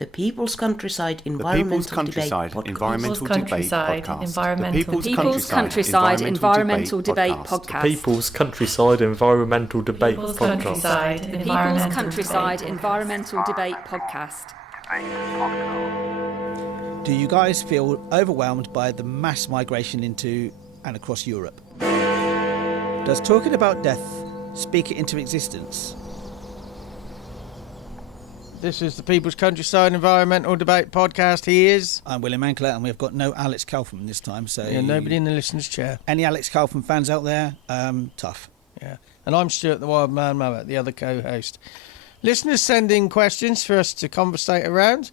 The People's Countryside The Environmental People's Countryside Debate Environmental Debate Podcast. The People's Countryside Environmental Debate Podcast. People's Countryside Environmental Debate Podcast. People's Countryside Environmental Debate Podcast. Do you guys feel overwhelmed by the mass migration into and across Europe? Does talking about death speak it into existence? This is the People's Countryside Environmental Debate Podcast. He is. I'm William Ankler, and we've got no Alex Calfan this time. So yeah, nobody in the listener's chair. Any Alex Calfan fans out there? Tough. Yeah. And I'm Stuart the Wild Man Mowat, the other co-host. Listeners send in questions for us to conversate around.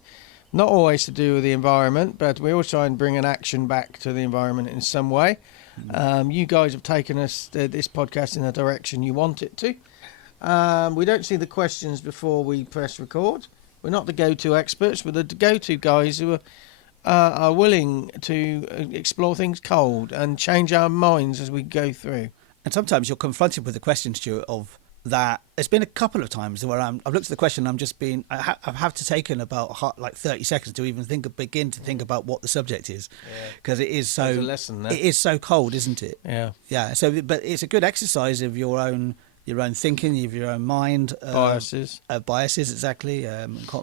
Not always to do with the environment, but we all try and bring an action back to the environment in some way. You guys have taken us this podcast in the direction you want it to. We don't see the questions before we press record. We're not the go-to experts. We're the go-to guys who are willing to explore things cold and change our minds as we go through. And sometimes you're confronted with the question, Stuart, of that. There's been a couple of times where I've looked at the question and I'm just being... I have to taken about like 30 seconds to even begin to think about what the subject is. Because it is so... There's a lesson there. It is so cold, isn't it? Yeah. Yeah. So, but it's a good exercise of your own thinking, of your own mind, biases, exactly,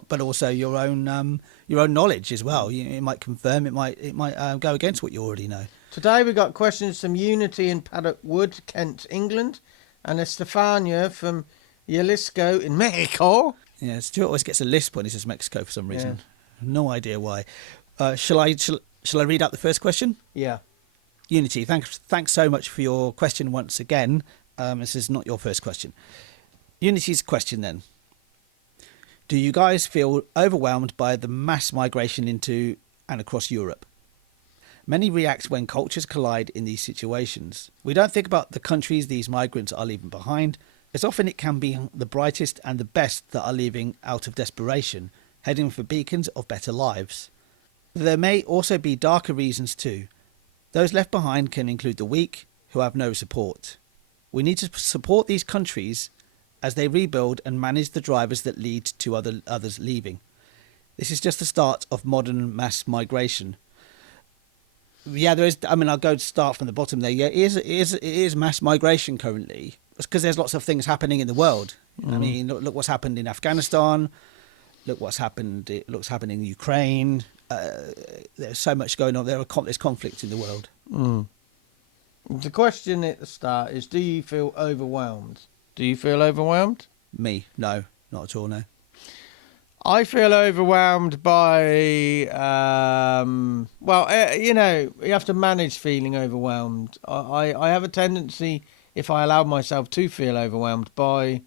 but also your own knowledge as well. It might confirm, it might go against what you already know. Today we got questions from Unity in Paddock Wood, Kent, England, and Estefania from Jalisco in Mexico. Yeah, Stuart always gets a lisp when he says Mexico for some reason. Yeah. No idea why. Shall I read out the first question? Yeah. Unity, thanks so much for your question once again. This is not your first question. Unity's question then. Do you guys feel overwhelmed by the mass migration into and across Europe? Many react when cultures collide in these situations. We don't think about the countries these migrants are leaving behind, as often it can be the brightest and the best that are leaving out of desperation, heading for beacons of better lives. There may also be darker reasons too. Those left behind can include the weak, who have no support. We need to support these countries as they rebuild and manage the drivers that lead to others leaving. This is just the start of modern mass migration. Yeah, there is. I mean, I'll go to start from the bottom there. Yeah, it is mass migration currently. It's because there's lots of things happening in the world. I mean, look what's happened in Afghanistan. Look what's happened. Look's happening in Ukraine. There's so much going on. There's conflict in the world. The question at the start is, do you feel overwhelmed? Do you feel overwhelmed? Me? No, not at all, no. I feel overwhelmed by, you have to manage feeling overwhelmed. I have a tendency, if I allow myself to feel overwhelmed, by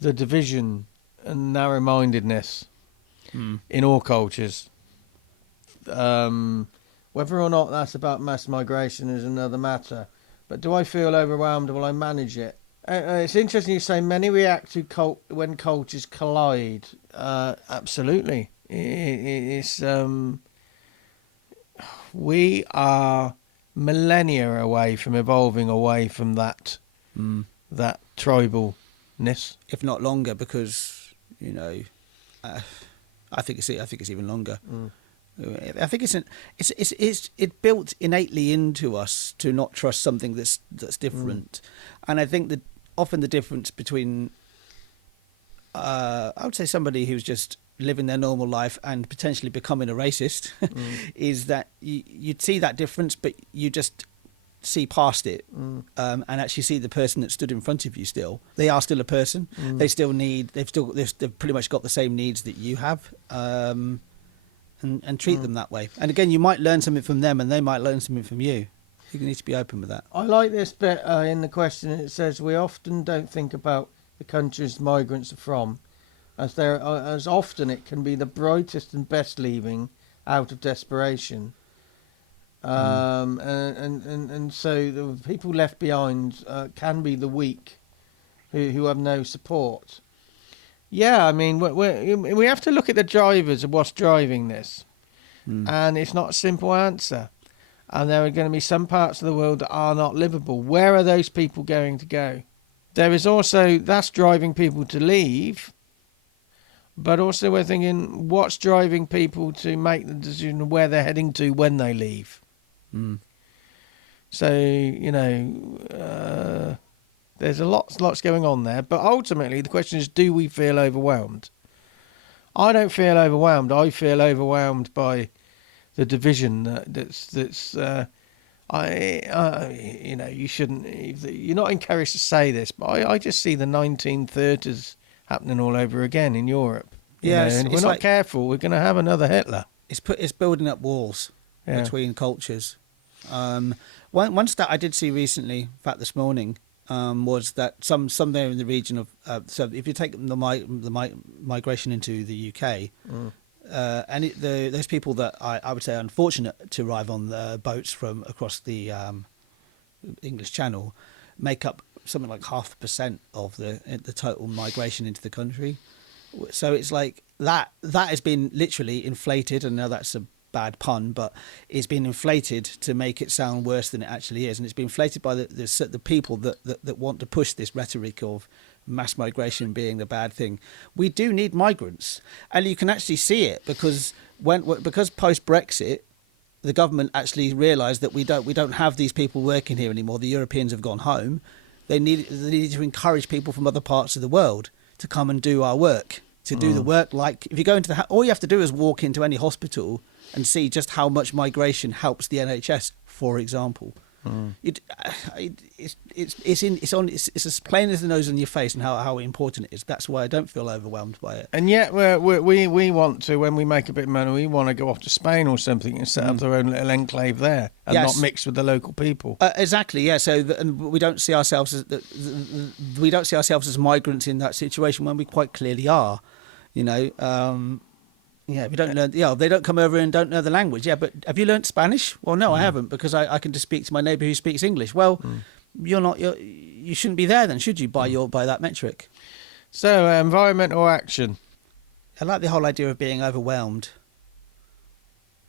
the division and narrow-mindedness in all cultures. Whether or not that's about mass migration is another matter. But do I feel overwhelmed? Will I manage it? It's interesting you say many react to when cultures collide. Absolutely. We are millennia away from evolving away from that tribalness, if not longer, because I think it's even longer. I think it's built innately into us to not trust something that's different, and I think that often the difference between I would say somebody who's just living their normal life and potentially becoming a racist is that you'd see that difference, but you just see past it and actually see the person that stood in front of you. Still, they are still a person. They've pretty much got the same needs that you have. And treat them that way. And again, you might learn something from them and they might learn something from you. You need to be open with that. I like this bit in the question. It says, we often don't think about the countries migrants are from, as often it can be the brightest and best leaving out of desperation. And so the people left behind can be the weak who have no support. Yeah, I mean, we have to look at the drivers of what's driving this. And it's not a simple answer. And there are going to be some parts of the world that are not livable. Where are those people going to go? There is also, that's driving people to leave. But also we're thinking, what's driving people to make the decision of where they're heading to when they leave? So, there's lots going on there. But ultimately, the question is, do we feel overwhelmed? I don't feel overwhelmed. I feel overwhelmed by the division that's. You shouldn't. You're not encouraged to say this, but I just see the 1930s happening all over again in Europe. Yeah, and if we're not careful, we're going to have another Hitler. It's building up walls between cultures. One stat I did see recently, in fact this morning, was that somewhere in the region of so if you take the migration into the UK, and those people that I would say are unfortunate to arrive on the boats from across the English Channel, make up something like 0.5% of the total migration into the country. So it's like that has been literally inflated, and now that's a bad pun, but it's been inflated to make it sound worse than it actually is, and it's been inflated by the people that want to push this rhetoric of mass migration being the bad thing. We do need migrants, and you can actually see it because post Brexit, the government actually realised that we don't have these people working here anymore. The Europeans have gone home. They need to encourage people from other parts of the world to come and do our work, to do the work. Like if you go into all you have to do is walk into any hospital and see just how much migration helps the NHS, for example. It's as plain as the nose on your face, and how important it is. That's why I don't feel overwhelmed by it. And yet we want to, when we make a bit of money, we want to go off to Spain or something and set up our own little enclave there and not mix with the local people. Exactly, yeah. So and we don't see ourselves as migrants in that situation when we quite clearly are. Yeah, we don't learn. They don't come over and don't know the language. Yeah, but have you learnt Spanish? Well, no, I haven't, because I can just speak to my neighbour who speaks English. Well, you shouldn't be there then, should you? By that metric. So, environmental action. I like the whole idea of being overwhelmed,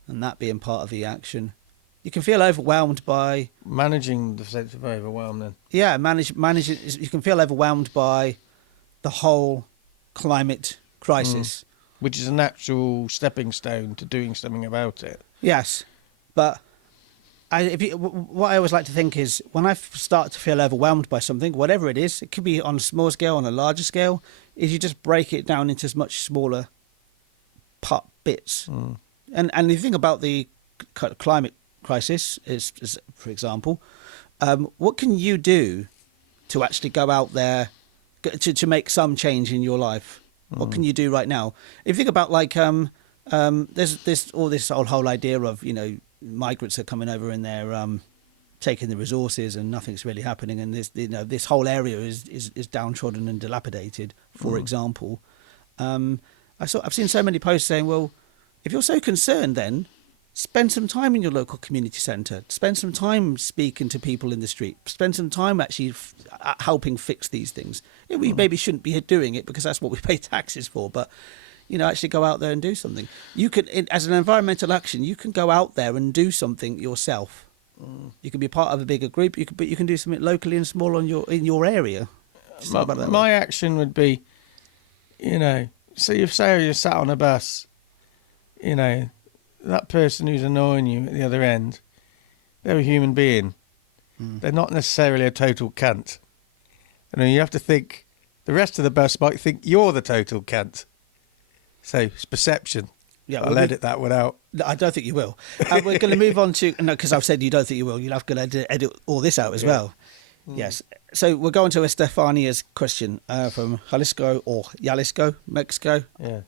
and that being part of the action. You can feel overwhelmed by managing the sense of overwhelm. Then, yeah, managing. You can feel overwhelmed by the whole climate crisis. Which is a natural stepping stone to doing something about it. Yes, but what I always like to think is when I start to feel overwhelmed by something, whatever it is, it could be on a small scale, on a larger scale, is you just break it down into much smaller bits. And the thing about the climate crisis is for example, what can you do to actually go out there to make some change in your life? What can you do right now? If you think about there's this whole idea of migrants are coming over and they're taking the resources and nothing's really happening, and this whole area is downtrodden and dilapidated. For example, I've seen so many posts saying, well, if you're so concerned, then spend some time in your local community centre. Spend some time speaking to people in the street. Spend some time actually helping fix these things. We maybe shouldn't be doing it because that's what we pay taxes for, but actually go out there and do something. You could, as an environmental action, you can go out there and do something yourself. You can be part of a bigger group, but you can do something locally and small in your area. My action would be, so you're sat on a bus, that person who's annoying you at the other end, they're a human being. They're not necessarily a total cunt. You have to think, the rest of the bus might think you're the total cunt. So it's perception. Yeah, I'll edit that one out. No, I don't think you will. We're going to move on to, because I've said you don't think you will. You'll have to edit all this out as well. Yes. So we're going to Estefania's question from Jalisco, Mexico. Yeah.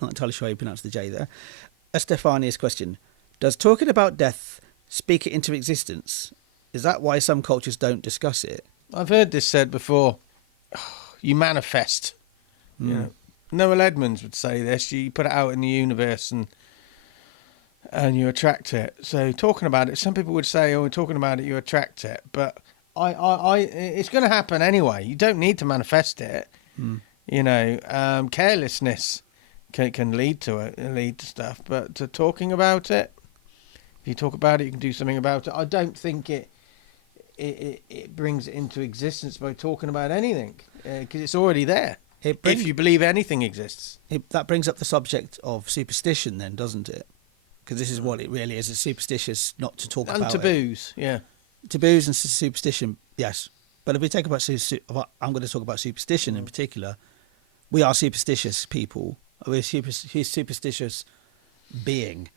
Not entirely sure how you pronounce the J there. Estefania's question: does talking about death speak it into existence? Is that why some cultures don't discuss it? I've heard this said before. You manifest. Noel Edmonds would say this. You put it out in the universe and you attract it. So talking about it, some people would say, "Oh, talking about it, you attract it." But it's going to happen anyway. You don't need to manifest it. Carelessness can lead to stuff. But talking about it, if you talk about it, you can do something about it. I don't think it brings it into existence by talking about anything, because it's already there. If you believe anything exists. That brings up the subject of superstition then, doesn't it? Because this is what it really is. It's superstitious not to talk about And taboos, yeah. Taboos and superstition, yes. But if we take about I'm going to talk about superstition in particular. We are superstitious people. We're superstitious being.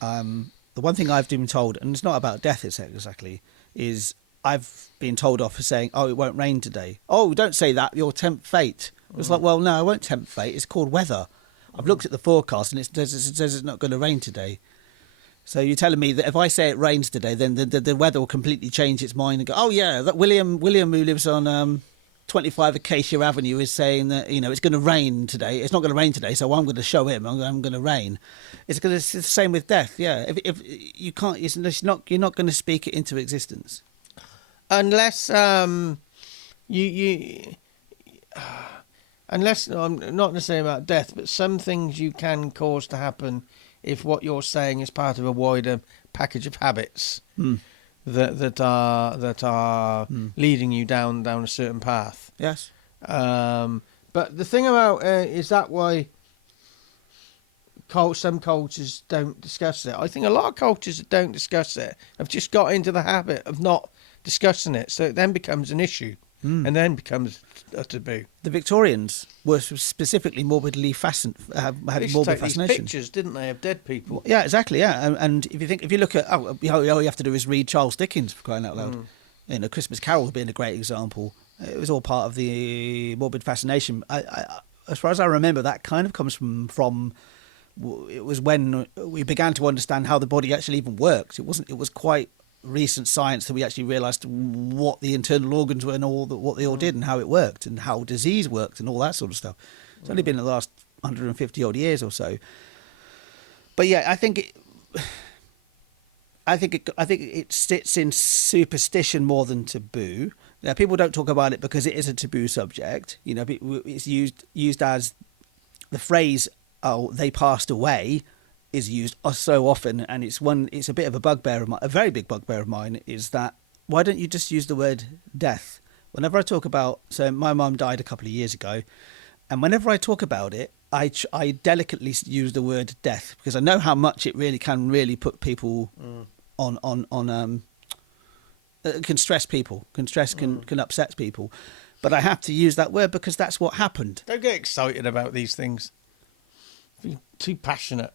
The one thing I've been told, and it's not about death exactly, is I've been told off for saying, "Oh, it won't rain today." "Oh, don't say that. You'll tempt fate." It's like, well, no, I won't tempt fate. It's called weather. I've looked at the forecast and it says it's not going to rain today. So you're telling me that if I say it rains today, then the weather will completely change its mind and go, "Oh yeah, that William who lives on 25 Acacia Avenue is saying that it's going to rain today. It's not going to rain today, so I'm going to show him I'm going to rain." It's the same with death. Yeah, if you can't, you're not going to speak it into existence unless unless I'm not necessarily about death, but some things you can cause to happen if what you're saying is part of a wider package of habits that are leading you down a certain path. Yes. But the thing about is that why some cultures don't discuss it. I think a lot of cultures that don't discuss it have just got into the habit of not discussing it, so it then becomes an issue. And then becomes a taboo. The Victorians were specifically morbidly fascinated. Had morbid fascination. These pictures, didn't they, of dead people? Yeah, exactly. Yeah, and if you look at all you have to do is read Charles Dickens, for crying out loud. Christmas Carol being a great example. It was all part of the morbid fascination. As far as I remember, that kind of comes from. It was when we began to understand how the body actually even works. It was quite recent science that we actually realised what the internal organs were and what they all did and how it worked and how disease worked and all that sort of stuff. It's only been in the last 150 odd years or so. But yeah, I think it sits in superstition more than taboo. Now, people don't talk about it because it is a taboo subject. It's used as the phrase "oh, they passed away" is used so often, and it's a bit of a bugbear of mine, a very big bugbear of mine, is that why don't you just use the word death? Whenever I talk about, so my mum died a couple of years ago, and whenever I talk about it, I delicately use the word death because I know how much it can put people on can stress people, can upset people, but I have to use that word because that's what happened. Don't get excited about these things. You're too passionate.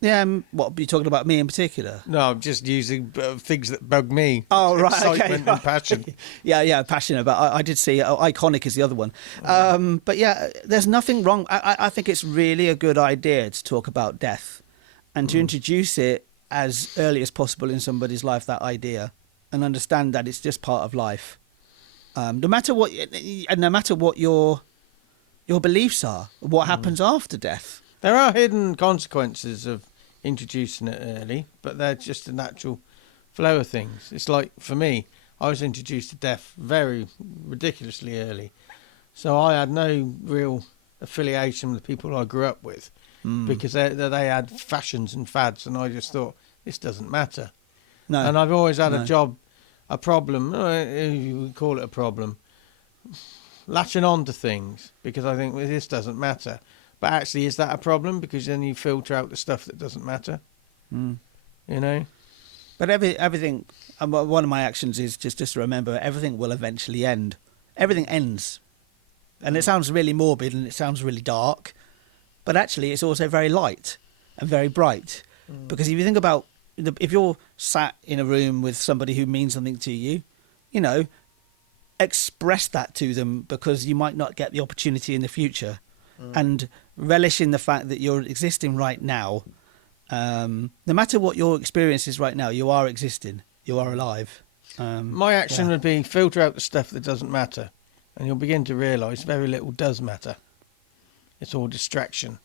Yeah, what, are you talking about me in particular? No, I'm just using things that bug me. Oh, right, Excitement and passion. Yeah, passionate. But I did see iconic is the other one. But yeah, there's nothing wrong. I think it's really a good idea to talk about death and to introduce it as early as possible in somebody's life, that idea, and understand that it's just part of life. No matter what your beliefs are, what happens after death. There are hidden consequences of introducing it early, but they're just a natural flow of things. It's like, for me, I was introduced to death very ridiculously early. So I had no real affiliation with the people I grew up with because they had fashions and fads, and I just thought, this doesn't matter. No. And I've always had a problem, you would call it a problem, latching on to things because I think, well, this doesn't matter. But actually, is that a problem? Because then you filter out the stuff that doesn't matter. But everything. One of my actions is just to remember everything will eventually end. Everything ends, and it sounds really morbid and it sounds really dark, but actually, it's also very light and very bright. Because if you think about if you're sat in a room with somebody who means something to you, express that to them because you might not get the opportunity in the future. And relish in the fact that you're existing right now. No matter what your experience is right now, you are existing. You are alive. My action would be filter out the stuff that doesn't matter. And you'll begin to realise very little does matter. It's all distraction.